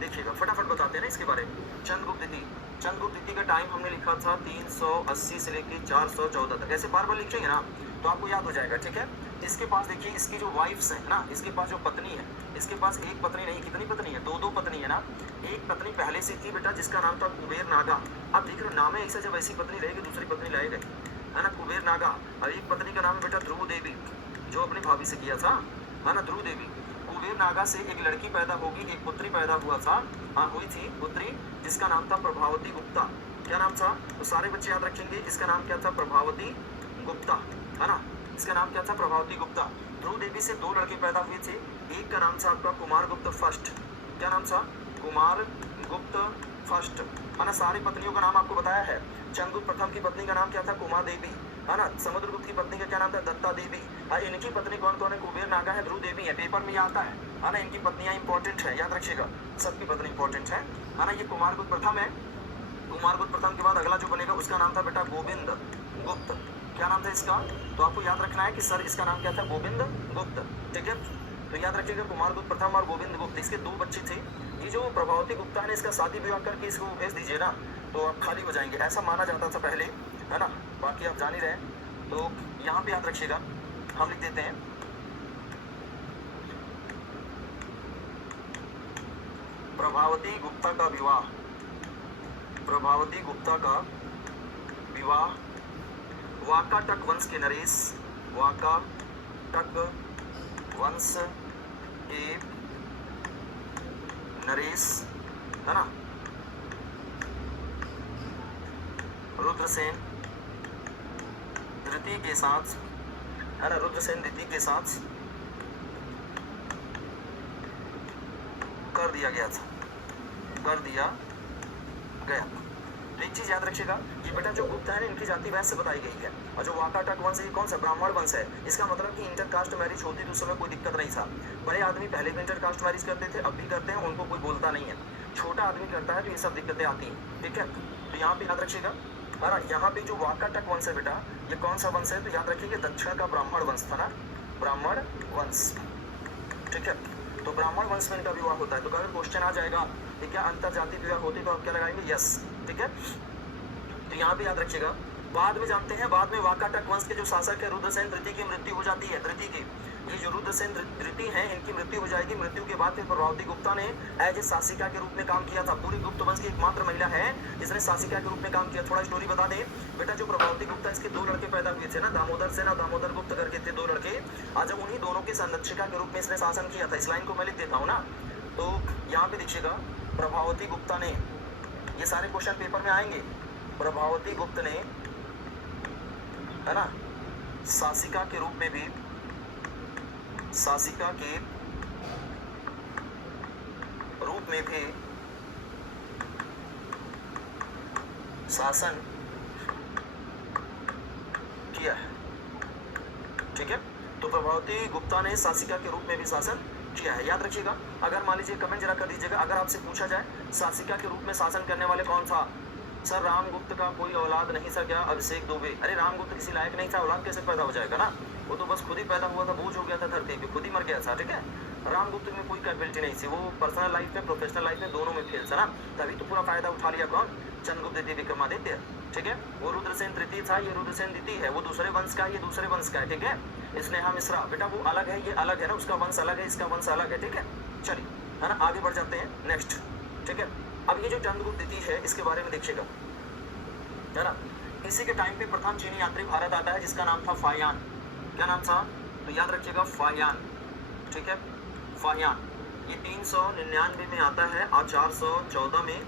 देखिएगा फटाफट बताते हैं ना इसके बारे में। चंद्रगुप्त द्वितीय का टाइम हमने लिखा था 380 से लेके 414 तक। ऐसे बार बार लिखेंगे ना तो आपको याद हो जाएगा, ठीक है। इसके पास देखिए, इसकी जो वाइफ्स है ना, इसके पास जो पत्नी है, इसके पास एक पत्नी नहीं, कितनी पत्नी है, 2 पत्नी है ना। एक पत्नी पहले से थी बेटा, जिसका नाम था कुबेर नागा। अब देख रहे नाम है ऐसा, जब ऐसी पत्नी रहेगी दूसरी पत्नी लाए गए, है ना, कुबेर नागा। और एक पत्नी का नाम है बेटा ध्रुव देवी, जो अपनी भाभी से किया था, है ना, ध्रुव देवी। कुबेर नागा से एक लड़की पैदा होगी, एक पुत्री पैदा हुआ था, हुई थी पुत्री, जिसका नाम था प्रभावती गुप्ता। क्या नाम था, तो सारे बच्चे याद रखेंगे, इसका नाम क्या था, प्रभावती गुप्ता, है ना। इसका नाम क्या था, प्रभावती गुप्ता। ध्रुव देवी से 2 लड़के पैदा हुए थे, एक का नाम था आपका कुमार गुप्त फर्स्ट। क्या नाम था, कुमार गुप्त फर्स्ट, है ना। सारी पत्नियों का नाम आपको बताया है। चंद्रगुप्त प्रथम की पत्नी का नाम क्या था, कुमार देवी, है ना। समुद्रगुप्त की पत्नी का क्या नाम था, दत्ता देवी। इनकी पत्नी कौन कौन है, कुबेर नागा है, ध्रुव देवी है। पेपर में आता है ना। इनकी पत्नियां इंपॉर्टेंट है, याद रखिएगा, सबकी पत्नी इंपॉर्टेंट है ना। ये कुमार गुप्त प्रथम है। कुमार गुप्त प्रथम के बाद अगला जो बनेगा उसका नाम था बेटा गोविंद गुप्त। क्या नाम था इसका, तो आपको याद रखना है कि सर इसका नाम क्या था, गोविंद गुप्त, ठीक है। तो याद रखिएगा कुमार गुप्त प्रथम और गोविंद गुप्त, इसके 2 बच्चे थे। ये जो प्रभावती गुप्ता है, इसका शादी विवाह करके इसको भेज दीजिए ना, तो आप खाली हो जाएंगे, ऐसा माना जाता था पहले, है ना। बाकी आप जान ही रहे। तो यहाँ पे याद रखिएगा, हम लिख देते हैं प्रभावती गुप्ता का विवाह, प्रभावती गुप्ता का विवाह वाकाटक वंश के नरेश, वाकाटक वंश के नरेश, है ना, रुद्रसेन द्वितीय के साथ, है ना, रुद्रसेन द्वितीय के साथ कर दिया गया था, कर दिया गया। तो एक चीज याद रखिएगा कि बेटा जो गुप्त है ना, इनकी जाति वैसे बताई गई है, और जो वाकाटक वंश है कौन सा ब्राह्मण वंश है। इसका मतलब कि इंटरकास्ट मैरिज होती तो उस समय कोई दिक्कत नहीं था। बड़े आदमी पहले भी इंटरकास्ट मैरिज करते थे, अब भी करते हैं, उनको कोई बोलता नहीं है। छोटा आदमी करता है तो ये सब दिक्कतें आती हैं, ठीक है। तो यहाँ पे याद रखिएगा, है ना, यहाँ पे जो वाकाटक वंश है बेटा, ये कौन सा वंश है, तो याद रखिएगा दक्षिण का ब्राह्मण वंश था ना, ब्राह्मण वंश, ठीक है। तो ब्राह्मण वंश में इनका विवाह होता है। तो अगर क्वेश्चन आ जाएगा कि क्या अंतर जाति विवाह होती, तो आप क्या लगाएंगे, यस, ठीक है। तो यहाँ पे याद रखिएगा। बाद में जानते हैं, बाद में वाकाटक वंश के जो शासक है रुद्रसेन द्वितीय की मृत्यु हो जाती है। द्वितीय की, ये जो रुद्रसेन द्वितीय हैं, इनकी मृत्यु हो जाएगी। मृत्यु के बाद फिर प्रभावती गुप्ता ने एज ए शासिका के रूप में काम किया था। पूरी गुप्त वंश की एकमात्र महिला है जिसने शासिका के रूप में काम किया। थोड़ा स्टोरी बता दें बेटा, जो प्रभावती गुप्ता, इसके दो लड़के पैदा हुए थे ना, दामोदर सेन और दामोदर गुप्त करके थे दो लड़के। आज उन्हीं दोनों की संरक्षिका के रूप में इसने शासन किया था। इस लाइन को मैं लिख देता हूँ ना, तो यहाँ पे देखिएगा, प्रभावती गुप्ता ने, ये सारे क्वेश्चन पेपर में आएंगे। प्रभावती गुप्त ने, है ना, शासिका के रूप में भी, शासिका के रूप में भी शासन किया है, ठीक है। तो प्रभावती गुप्ता ने शासिका के रूप में भी शासन किया है, याद रखिएगा। अगर मान लीजिए कमेंट जरा कर दीजिएगा, अगर आपसे पूछा जाए शासिका के रूप में शासन करने वाले कौन था, सर रामगुप्त का कोई औलाद नहीं था क्या, अभिषेक दुबे। अरे रामगुप्त किसी लायक नहीं था, औलाद कैसे पैदा हो जाएगा ना, वो तो बस खुद ही पैदा हुआ था, बोझ हो गया था धरती पे, खुद ही मर गया था, ठीक है। रामगुप्त में कोई कैपेबिलिटी नहीं थी, वो पर्सनल लाइफ में, प्रोफेशनल लाइफ में, दोनों में फेल था ना, तभी तो पूरा फायदा उठा लिया कौन, चंद्रगुप्त द्वितीय विक्रमादित्य, ठीक है। वो रुद्रसेन तृतीय था, ये रुद्रसेन द्वितीय है, वो दूसरे वंश का, ये दूसरे वंश का है, ठीक है। स्नेहा मिश्रा बेटा वो अलग है, ये अलग है ना, उसका वंश अलग है, इसका वंश अलग है, ठीक है। चलिए, है ना, आगे बढ़ जाते हैं नेक्स्ट, ठीक है। अब ये जो चंद्रगुप्त द्वितीय है, इसके बारे में देखिएगा, है ना। इसी के टाइम पे प्रथम चीनी यात्री भारत आता है, जिसका नाम था फायान। क्या नाम था, तो याद रखिएगा फायान, ठीक है, फायान। ये 399 में आता है और 414 में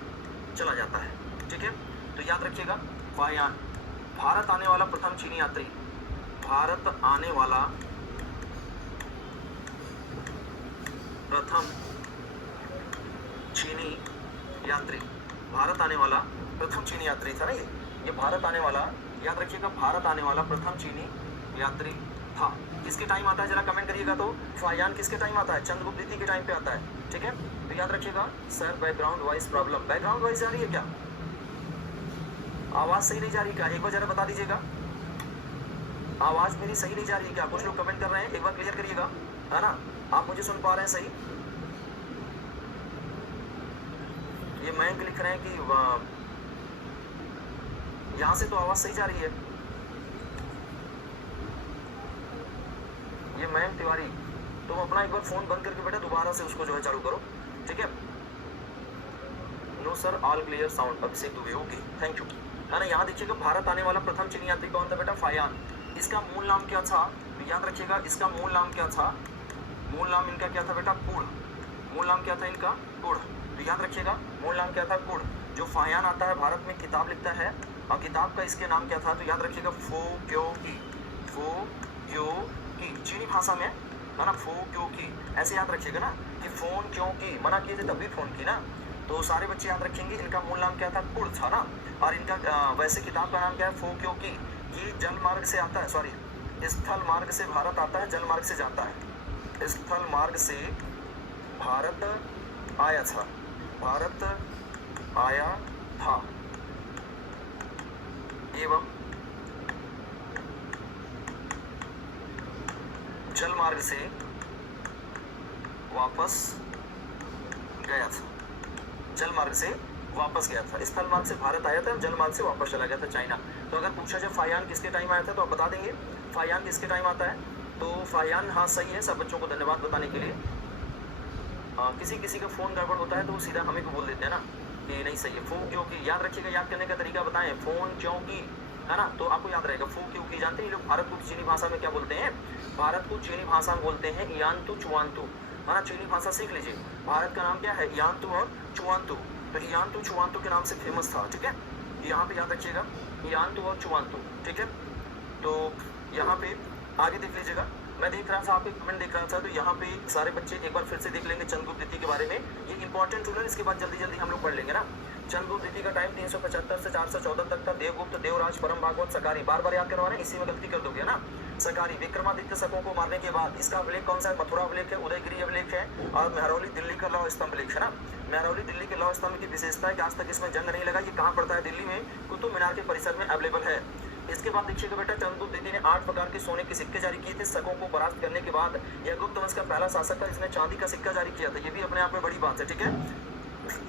चला जाता है, ठीक है। तो याद रखिएगा फायान, भारत आने वाला प्रथम चीनी यात्री, भारत आने वाला प्रथम चीनी यात्री, भारत आने वाला प्रथम चीनी यात्री था ना ये भारत आने वाला, याद रखिएगा, भारत आने वाला प्रथम चीनी यात्री था। किसके टाइम आता है जरा कमेंट करिएगा। तो फायान किसके टाइम आता है, चंद्रगुप्त द्वितीय के टाइम पे आता है, ठीक है। तो याद रखिएगा। Sir background voice problem, background voice जा रही है क्या, आवाज सही नहीं जा रही क्या, एक बार जरा बता दीजिएगा, आवाज मेरी सही नहीं जा रही है क्या, कुछ लोग कमेंट कर रहे हैं, एक बार क्लियर करिएगा, है ना, आप मुझे सुन पा रहे हैं सही। ये मयंक लिख रहे हैं कि यहाँ से तो आवाज सही जा रही है, ये मयंक तिवारी, तुम अपना एक बार फोन बंद करके बेटा दोबारा से उसको जो है चालू करो, ठीक है। No sir all clear sound, Abhishek Dubey, okay thank you, है ना। यहाँ देखिएगा, भारत आने वाला प्रथम चीनी यात्री कौन था बेटा, फायान। इसका मूल नाम क्या था, तो याद रखिएगा, इसका मूल नाम क्या था, मूल नाम इनका क्या था बेटा, कुड़, मूल नाम क्या था इनका, कुड़। तो याद रखिएगा मूल नाम क्या था, कुड़। जो फायान आता है भारत में किताब लिखता है, और किताब का इसके नाम क्या था, तो याद रखिएगा फो क्यो की, फो क्यो की, चीनी भाषा में, है ना, फो क्यो की, ऐसे याद रखिएगा ना, कि फोन क्यों की, मना किए थे तभी फोन की ना, तो सारे बच्चे याद रखेंगे। इनका मूल नाम क्या था, कुड़ था ना, और इनका वैसे किताब का नाम क्या है, फो क्यो की। ये जल मार्ग से आता है, सॉरी स्थल मार्ग से भारत आता है, जल मार्ग से जाता है, स्थल मार्ग से भारत आया था, भारत आया था, एवं जल मार्ग से वापस गया था, जल मार्ग से वापस गया था, स्थल मार्ग से भारत आया था, जल मार्ग से वापस चला गया था चाइना। तो अगर पूछा जाए फायान किसके टाइम आया था, तो आप बता देंगे फायान किसके टाइम आता है, तो फायान, हाँ सही है। सब बच्चों को धन्यवाद बताने के लिए। किसी किसी का फ़ोन गड़बड़ होता है तो वो सीधा हमें को बोल देते हैं ना कि नहीं सही है, फ़ोन क्योंकि, याद रखिएगा, याद करने का तरीका बताएं, फ़ोन क्योंकि, है ना, तो आपको याद रहेगा। फ़ोन क्योंकि जानते हैं ये लोग भारत को चीनी भाषा में क्या बोलते हैं, भारत को चीनी भाषा में बोलते हैं यान्तु चुवान्तु, है ना, चीनी भाषा सीख लीजिए। भारत का नाम क्या है, इयांतु और चुआंतु, तो इयांतु चुआंतु के नाम से फेमस था, ठीक है, यहाँ पे याद रखिएगा, इयांतु और चुआंतु, ठीक है। तो यहाँ पे आगे देख लीजिएगा, मैं देख रहा था, आपके कमेंट देख रहा था, तो यहाँ पे सारे बच्चे एक बार फिर से देख लेंगे चंद्रगुप्त द्वितीय के बारे में, ये इंपॉर्टेंट रूल है, इसके बाद जल्दी जल्दी हम लोग पढ़ लेंगे ना। चंद्रगुप्त द्वितीय का टाइम 375 से 414 तक था। देवगुप्त, देवराज, परम भागवत, सकारी, बार बार याद करवाना, इसी में गलती कर दोगे ना। सकारी, विक्रमादित्य शकों को मारने के बाद, इसका अभिलेख कौन सा है, मथुरा अभिलेख है, उदयगिरी अभिलेख है, और मेहरौली दिल्ली का लौह स्तंभ अभिलेख है ना। मेहरौली दिल्ली के लौह स्तंभ की विशेषता है कि आज तक इसमें जंग नहीं लगा। ये कहाँ पड़ता है, दिल्ली में कुतुब मीनार के परिसर में अवेलेबल है। इसके बाद देखिएगा बेटा, चंद्रगुप्त द्वितीय ने 8 प्रकार के सोने के सिक्के जारी किए थे। शकों को परास्त करने के बाद यह गुप्त वंश का पहला शासक था जिसने चांदी का सिक्का जारी किया था। ये भी अपने आप में बड़ी बात है, ठीक है।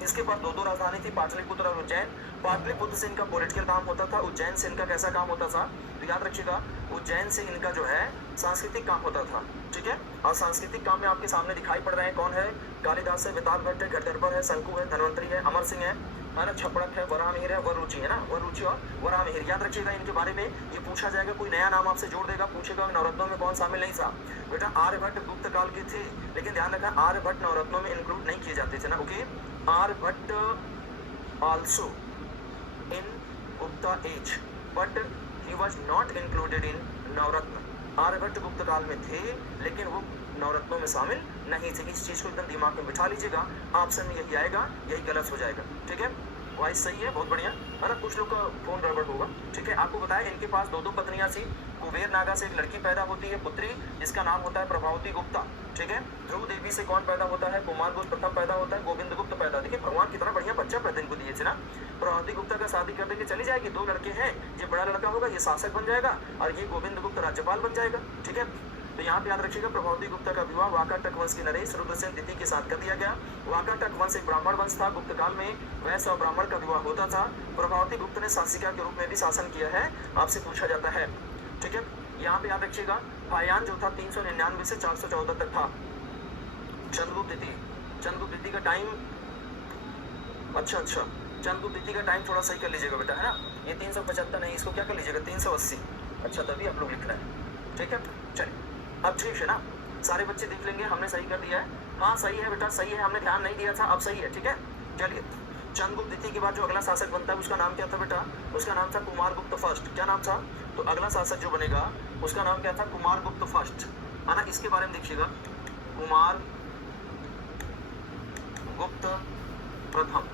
इसके बाद दो राजधानी थी, पाटलिपुत्र और उज्जैन। पाटलिपुत्र से इनका पॉलिटिकल काम होता था, उज्जैन से इनका कैसा काम होता था, तो याद रखिएगा, उज्जैन से इनका जो है सांस्कृतिक काम होता था, ठीक है। और सांस्कृतिक काम में आपके सामने दिखाई पड़ रहे हैं, कौन है, कालिदास है, बेताल भट्ट है, घटदर्पर है, शंकु है, धन्वंतरी है, अमर सिंह है ना, छपड़क है, वराहमिहिर है, वररुचि है ना, वररुचि और वराहमिहिर। याद रखिएगा, इनके बारे में ये पूछा जाएगा, कोई नया नाम आपसे जोड़ देगा, पूछेगा नवरत्नों में कौन शामिल नहीं था। बेटा आर्यभट्ट गुप्त काल के थे, लेकिन ध्यान रखना आर्यभट्ट नवरत्नों में इंक्लूड नहीं किए जाते थे ना, okay. Aryabhata also in Gupta age but he was not included in Navratna. Aryabhata Gupta काल में थे लेकिन वो नवरत्नों में शामिल नहीं थे। इस चीज को एकदम दिमाग में बिठा लीजिएगा, ऑप्शन में यही आएगा, यही गलत हो जाएगा, ठीक है। वॉइस सही है, बहुत बढ़िया है ना, कुछ लोग का फोन गड़बड़ होगा, ठीक है। आपको बताया इनके पास दो पत्नियां थी। कुबेर नागा से एक लड़की पैदा होती है, पुत्री, जिसका नाम होता है प्रभावती गुप्ता, ठीक है। ध्रुव देवी से कौन पैदा होता है, कुमारगुप्त प्रथम पैदा होता है, गोविंद गुप्त पैदा। देखिए भगवान कितना बढ़िया बच्चा पैदा इनको दिए थे ना। प्रभावती गुप्ता का शादी कर देके चली जाएगी, 2 लड़के हैं, ये बड़ा लड़का होगा, ये शासक बन जाएगा, और ये गोविंद गुप्त राज्यपाल बन जाएगा, ठीक है। तो यहाँ पे याद रखिएगा, प्रभावती गुप्ता का विवाह वाकाटक वंश के नरेश रुद्रसेन द्वितीय के साथ कर दिया गया। वाकाटक वंश एक ब्राह्मण वंश था। गुप्त काल में वैश्य और ब्राह्मण का विवाह होता था। प्रभावती गुप्त ने शासिका के रूप में भी शासन किया है, आपसे पूछा जाता है, ठीक है। यहाँ पे याद रखिएगा, फायान जो था 399 से 414 तक था। चंद्रगुप्त द्वितीय का टाइम, अच्छा, चंद्रगुप्त द्वितीय का टाइम थोड़ा सही कर लीजिएगा बेटा, है ना। ये 375 नहीं, इसको क्या कर लीजिएगा, 380। अच्छा, तभी आप लोग लिख रहे हैं, ठीक है। चलिए, अब ठीक है ना, सारे बच्चे देख लेंगे, हमने सही कर दिया है। हाँ सही है बेटा, सही है, हमने ध्यान नहीं दिया था, अब सही है, ठीक है। चलिए, चंद्रगुप्त द्वितीय के बाद जो अगला शासक बनता है उसका नाम क्या था बेटा, उसका नाम था कुमारगुप्त फर्स्ट। क्या नाम था, तो अगला शासक जो बनेगा उसका नाम क्या था, कुमारगुप्त फर्स्ट, है ना। इसके बारे में देखिएगा, कुमार गुप्त प्रथम,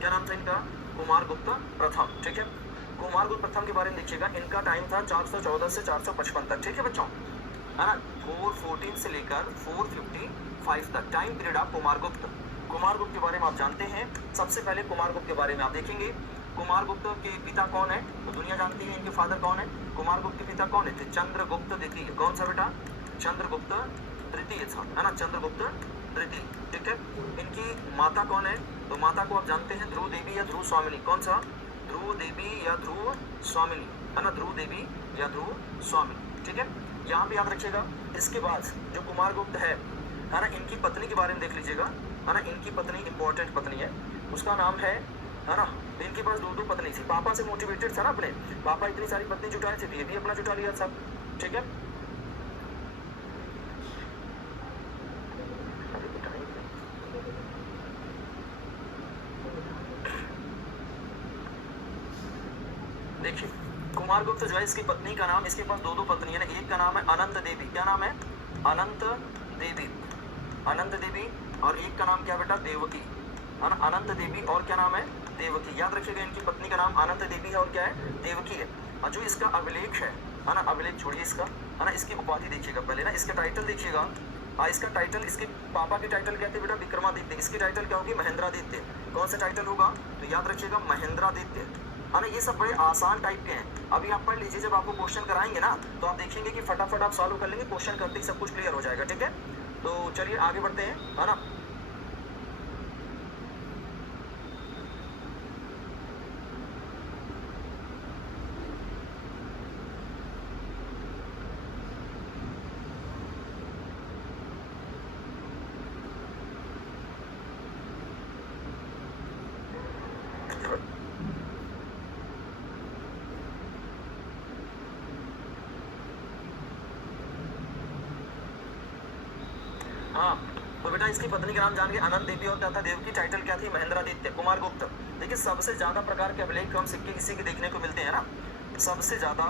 क्या नाम था इनका, कुमारगुप्त प्रथम, ठीक है। कुमारगुप्त प्रथम के बारे में देखिएगा, इनका टाइम था 414 से 455 तक, ठीक है बच्चों, है ना। 414 से लेकर 455 तक time period of Kumaragupta. Kumaragupta के बारे में आप जानते हैं। सबसे पहले कुमारगुप्त के बारे में आप देखेंगे, कुमारगुप्त के पिता कौन है, तो दुनिया जानती है इनके फादर कौन है। कुमारगुप्त के पिता कौन है, चंद्रगुप्त द्वितीय। कौन सा बेटा, चंद्रगुप्त तृतीय था, है ना, चंद्रगुप्त तृतीय, ठीक है। इनकी माता कौन है, तो माता को आप जानते हैं, ध्रुव देवी या ध्रुव स्वामिनी। कौन सा, ध्रुव देवी या ध्रुव स्वामिनी, है ना, ध्रुव देवी या ध्रुव स्वामिनी, ठीक है। यहाँ पे याद रखिएगा। इसके बाद जो कुमारगुप्त है ना, इनकी पत्नी के बारे में देख लीजिएगा, है ना। इनकी पत्नी इंपॉर्टेंट पत्नी है, उसका नाम है ना। तो इनके पास 2 पत्नी थी, पापा से मोटिवेटेड था ना, अपने पापा इतनी सारी पत्नी जुटाए थे, ये भी अपना जुटा लिया था, ठीक है। देखिए, कुमारगुप्त जो है, इसकी पत्नी का नाम, इसके पास 2 पत्नी है ना, एक का नाम है अनंत देवी। क्या नाम है, अनंत देवी, अनंत देवी, और एक का नाम क्या बेटा, देवकी, है ना। अनंत देवी और क्या नाम है, देवकी। याद रखिएगा, इनकी पत्नी का नाम अनंत देवी है और क्या है, देवकी है। और जो इसका अभिलेख है ना, अभिलेख छोड़िए इसका, है ना, इसकी उपाधि देखिएगा पहले ना, इसका टाइटल देखिएगा। इसका टाइटल, इसके पापा की टाइटल क्या थी बेटा, विक्रमादित्य। इसकी टाइटल क्या होगी, महेंद्रादित्य। कौन सा टाइटल होगा, तो याद रखिएगा महेंद्रादित्य, है ना। ये सब बड़े आसान टाइप के हैं। अभी आप पढ़ लीजिए, जब आपको क्वेश्चन कराएंगे ना, तो आप देखेंगे कि फटाफट आप सॉल्व कर लेंगे, क्वेश्चन करते ही सब कुछ क्लियर हो जाएगा, ठीक है। तो चलिए आगे बढ़ते हैं, है ना। हाँ, तो बेटा इसकी पत्नी का नाम जान गए अनंत देवी, और क्या था देव की टाइटल क्या थी महेंद्रादित्य कुमारगुप्त। देखिए सबसे ज्यादा प्रकार के अभिलेख हम सिक्के किसी के देखने को मिलते हैं ना, सबसे ज्यादा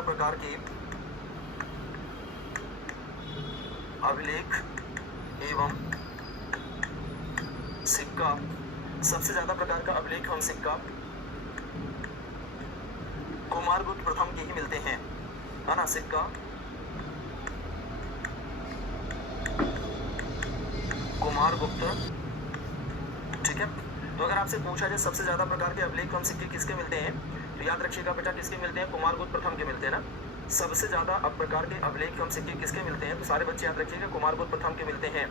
प्रकार के अभिलेख एवं सिक्का, सबसे ज्यादा प्रकार का अभिलेख एवं सिक्का कुमारगुप्त प्रथम के ही मिलते हैं, है ना। सिक्का कुमारगुप्त, ठीक है। तो अगर आपसे पूछा जाए सबसे ज्यादा प्रकार के अभिलेख एवं सिक्के किसके मिलते हैं, तो याद रखिएगा बेटा किसके मिलते हैं, कुमारगुप्त प्रथम के मिलते हैं ना। सबसे ज्यादा प्रकार के अभिलेख एवं सिक्के किसके मिलते हैं, तो सारे बच्चे याद रखिएगा कुमारगुप्त प्रथम के मिलते हैं,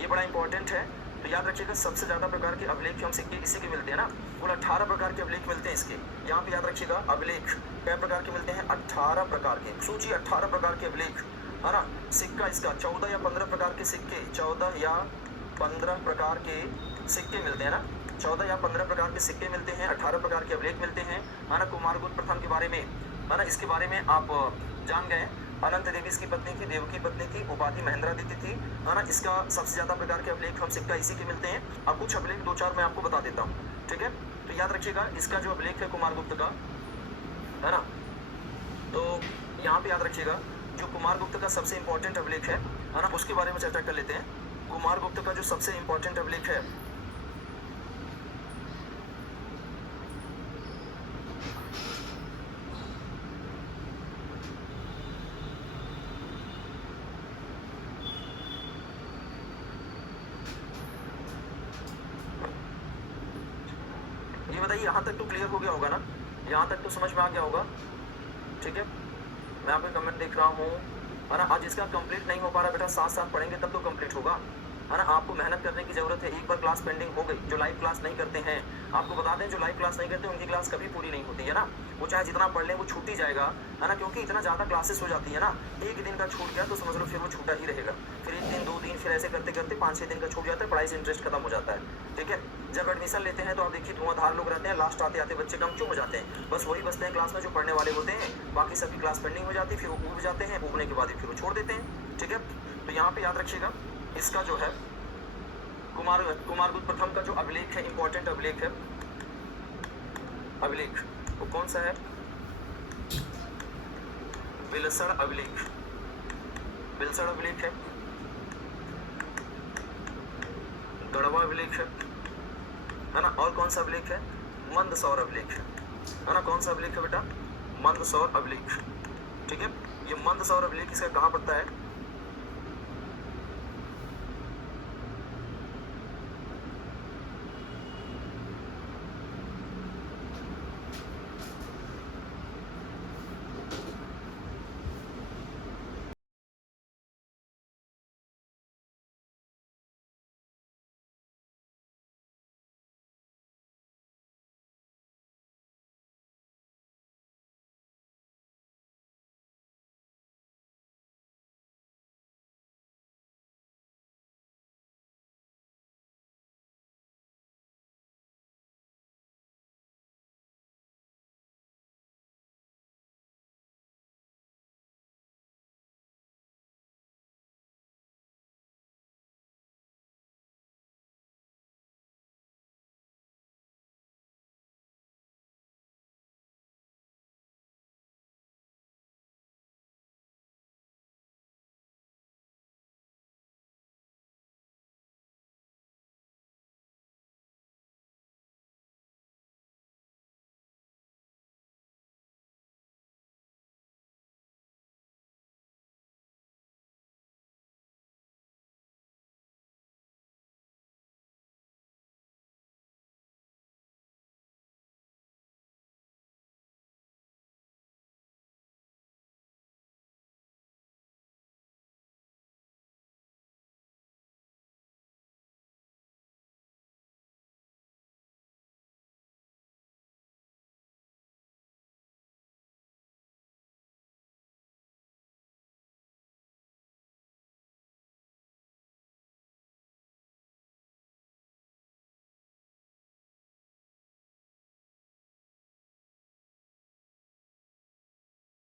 ये बड़ा इंपॉर्टेंट है। तो याद रखिएगा सबसे ज्यादा प्रकार के अभिलेख एवं सिक्के किसी के मिलते हैं ना, कुल 18 प्रकार के अभिलेख मिलते हैं इसके। यहाँ पे याद रखिएगा अभिलेख कई प्रकार के मिलते हैं, 18 प्रकार के, सोचिए 18 प्रकार के अभिलेख, है ना। सिक्का इसका 14 या 15 प्रकार के सिक्के, 14 या 15 प्रकार के सिक्के मिलते हैं ना, 14 या 15 प्रकार के सिक्के मिलते हैं, 18 प्रकार के अभिलेख मिलते हैं, है ना। कुमारगुप्त प्रथम के बारे में, है ना, इसके बारे में आप जान गए। अनंत देवी इसकी पत्नी थी, देव की पत्नी थी, उपाधि महेंद्रादित्य थी, है ना। इसका सबसे ज्यादा प्रकार के अभिलेख हम सिक्का इसी के मिलते हैं। अब कुछ अभिलेख 2-4 मैं आपको बता देता हूँ, ठीक है। तो याद रखिएगा इसका जो अभिलेख है कुमारगुप्त का, है ना, तो यहाँ पे याद रखिएगा जो कुमारगुप्त का सबसे इंपॉर्टेंट अभिलेख है ना, उसके बारे में चर्चा कर लेते हैं। कुमारगुप्त का जो सबसे इंपॉर्टेंट अभिलेख है, ये बताइए यहाँ तक तो क्लियर हो गया होगा ना, यहाँ तक तो समझ में आ गया होगा, ठीक है। मैं आपके कमेंट देख रहा हूँ, है ना। आज इसका कंप्लीट नहीं हो पा रहा बेटा, साथ साथ पढ़ेंगे तब तो कंप्लीट होगा, है ना। आपको मेहनत करने की जरूरत है। एक बार क्लास पेंडिंग हो गई, जो लाइव क्लास नहीं करते हैं, आपको बता दें जो लाइव क्लास नहीं करते उनकी क्लास कभी पूरी नहीं होती है ना। वो चाहे जितना पढ़ लें वो छूट ही जाएगा, है ना, क्योंकि इतना ज़्यादा क्लासेस हो जाती है ना। एक दिन का छूट गया तो समझ लो फिर वो छूटा ही रहेगा, फिर 1 दिन 2 दिन, फिर ऐसे करते करते 5-6 दिन का छूट जाता है, पढ़ाई से इंटरेस्ट खत्म हो जाता है, ठीक है। जब एडमिशन लेते हैं तो आप देखिए धुआंधार लोग रहते हैं, लास्ट आते आते बच्चे कम क्यों हो जाते हैं, बस वही बचते हैं क्लास में जो पढ़ने वाले होते हैं, बाकी सबकी क्लास पेंडिंग हो जाती है, फिर वो उब जाते हैं, उबने के बाद फिर वो छोड़ देते हैं, ठीक है। तो यहाँ पे याद रखिएगा इसका जो है कुमारगुप्त प्रथम का जो अभिलेख है, इंपॉर्टेंट अभिलेख है, अभिलेख वो कौन सा है, बिलसड़ अभिलेख, बिलसड़ अभिलेख है, गढ़वा अभिलेख है ना। और कौन सा अभिलेख है, मंदसौर अभिलेख है ना। कौन सा अभिलेख है बेटा, मंदसौर अभिलेख, ठीक है। ये मंदसौर अभिलेख इसका कहाँ पड़ता है,